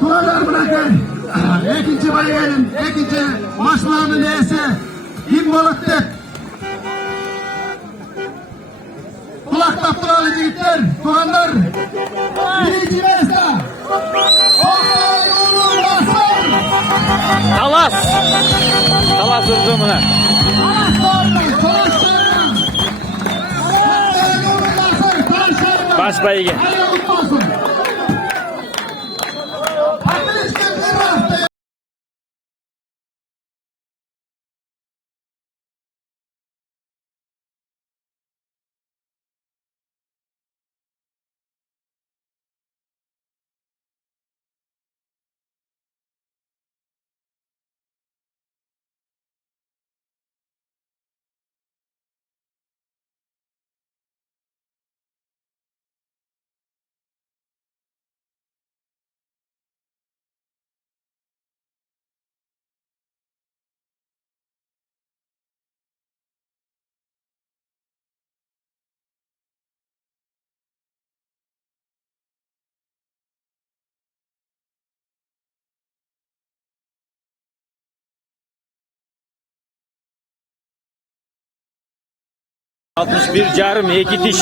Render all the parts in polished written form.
Tuğalar bırakın. İkinci bariyerin, ikinci maçlarının neyse kim balıktır? Kulak taptıralı yiğitler, tuğanlar. Birinci verse. Oktay Uğur Basar. Talas. Talas hızımına. Baş bayıge. Bir jarım, iki diş.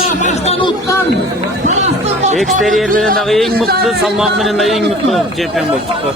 Eksteriyer bilen de en mutlu, salmak bilen de en mutlu çempiyon boldu.